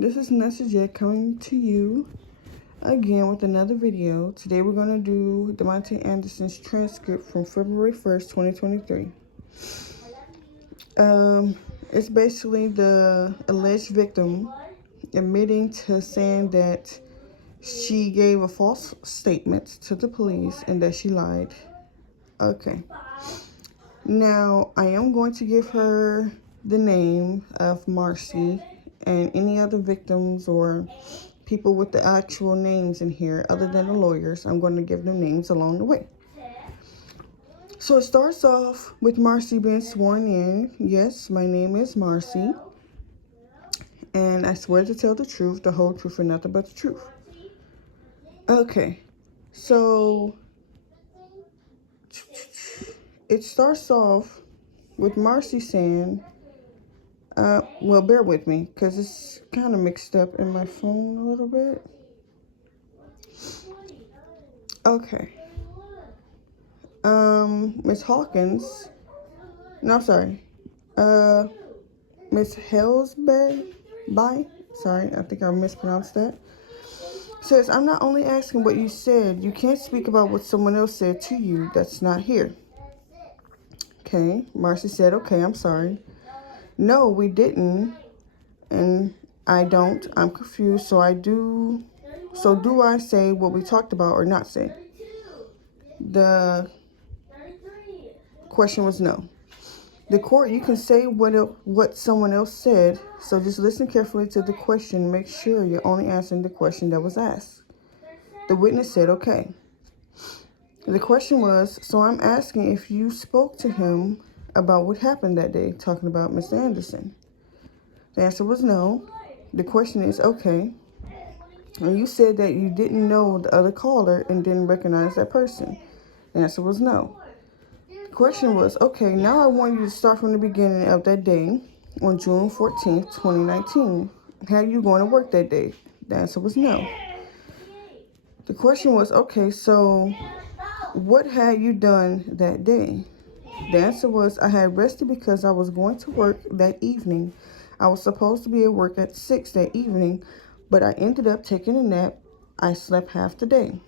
This is Mr. coming to you again with another video. Today we're going to do Anderson's transcript from February 1st, 2023. It's basically the alleged victim admitting to saying that she gave a false statement to the police and that she lied. Okay. Now, I am going to give her the name of Marcy, and any other victims or people with the actual names in here other than the lawyers, I'm going to give them names along the way. So it starts off with Marcy being sworn in. Yes, my name is Marcy, and I swear to tell the truth, the whole truth, and nothing but the truth. Okay, so it starts off with Marcy saying, well, bear with me, because it's kind of mixed up in my phone a little bit. Okay. Miss Hawkins, no, I'm sorry. Miss Hellsby, sorry, I think I mispronounced that. Says, I'm not only asking what you said, you can't speak about what someone else said to you that's not here. Okay, Marcy said, okay, I'm sorry. No, we didn't, and I don't. I'm confused, so do I say what we talked about or not say? The question was no. The court, you can say what someone else said, so just listen carefully to the question. Make sure you're only answering the question that was asked. The witness said, okay. The question was, so I'm asking if you spoke to him about what happened that day, talking about Mr. Anderson. The answer was no. The question is, okay. And you said that you didn't know the other caller and didn't recognize that person. The answer was no. The question was, okay, now I want you to start from the beginning of that day on June 14th, 2019. How you going to work that day? The answer was no. The question was, okay, so what had you done that day? The answer was, I had rested because I was going to work that evening. I was supposed to be at work at 6 that evening, but I ended up taking a nap. I slept half the day.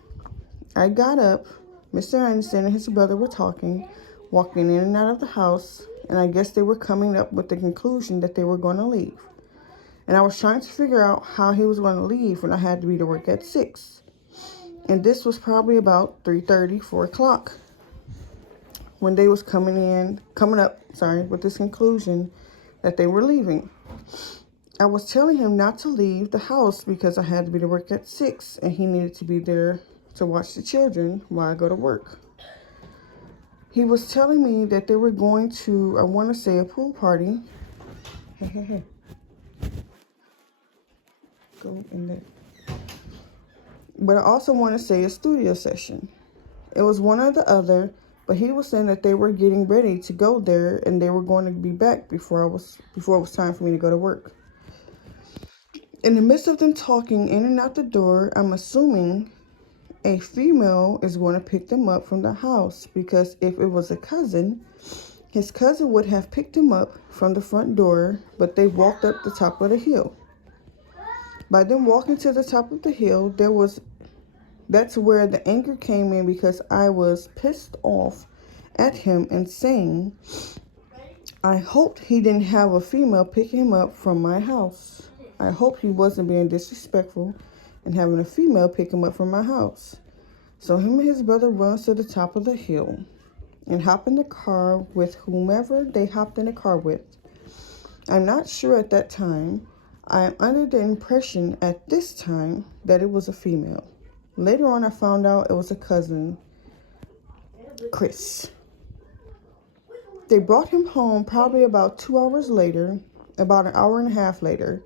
I got up. Mr. Anderson and his brother were talking, walking in and out of the house, and I guess they were coming up with the conclusion that they were going to leave. And I was trying to figure out how he was going to leave when I had to be to work at 6. And this was probably about 3:30, 4 o'clock, when they was coming up with this conclusion that they were leaving. I was telling him not to leave the house because I had to be to work at 6, and he needed to be there to watch the children while I go to work. He was telling me that they were going to, I want to say, a pool party. Hey. Go in there. But I also want to say a studio session. It was one or the other, but he was saying that they were getting ready to go there and they were going to be back before it was time for me to go to work. In the midst of them talking in and out the door, I'm assuming a female is going to pick them up from the house, because if it was a cousin, his cousin would have picked him up from the front door, but they walked up the top of the hill. By them walking to the top of the hill, that's where the anger came in, because I was pissed off at him and saying, I hoped he didn't have a female pick him up from my house. I hope he wasn't being disrespectful and having a female pick him up from my house. So him and his brother runs to the top of the hill and hop in the car with whomever they hopped in the car with. I'm not sure at that time. I am under the impression at this time that it was a female. Later on, I found out it was a cousin, Chris. They brought him home probably about 2 hours later, about an hour and a half later.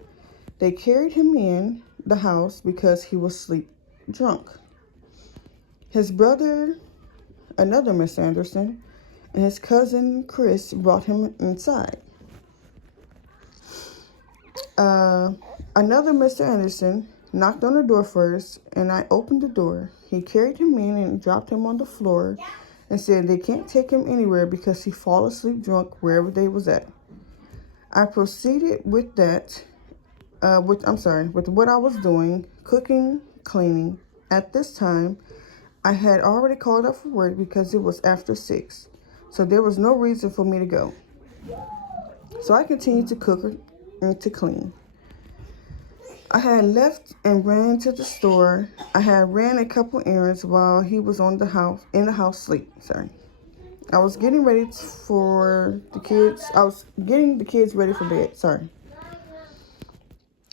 They carried him in the house because he was sleep drunk. His brother, another Mr. Anderson, and his cousin, Chris, brought him inside. Another Mr. Anderson knocked on the door first, and I opened the door. He carried him in and dropped him on the floor and said they can't take him anywhere because he fall asleep drunk wherever they was at. I proceeded with that with what I was doing, cooking, cleaning. At this time, I had already called up for work because it was after 6. So there was no reason for me to go. So I continued to cook and to clean. I had left and ran to the store. I had ran a couple errands while he was in the house sleep. I was getting ready for the kids. I was getting the kids ready for bed.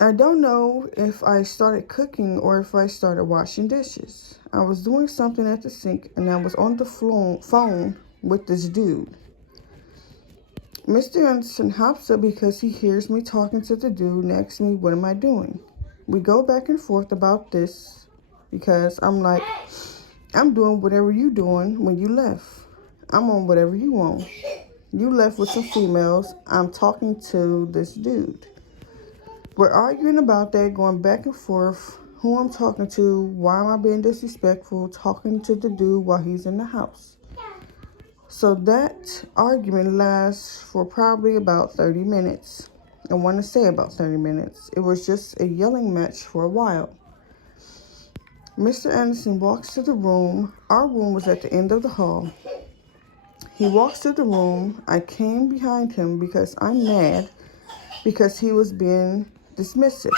I don't know if I started cooking or if I started washing dishes. I was doing something at the sink and I was on the phone with this dude. Mr. Anderson hops up because he hears me talking to the dude and asks me, what am I doing? We go back and forth about this because I'm like, I'm doing whatever you doing when you left. I'm on whatever you want. You left with some females. I'm talking to this dude. We're arguing about that, going back and forth, who I'm talking to, why am I being disrespectful, talking to the dude while he's in the house. So that argument lasts for probably about 30 minutes. I want to say about 30 minutes. It was just a yelling match for a while. Mr. Anderson walks to the room. Our room was at the end of the hall. He walks to the room. I came behind him because I'm mad because he was being dismissive.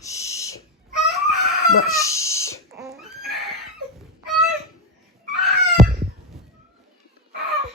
Shh. But shh.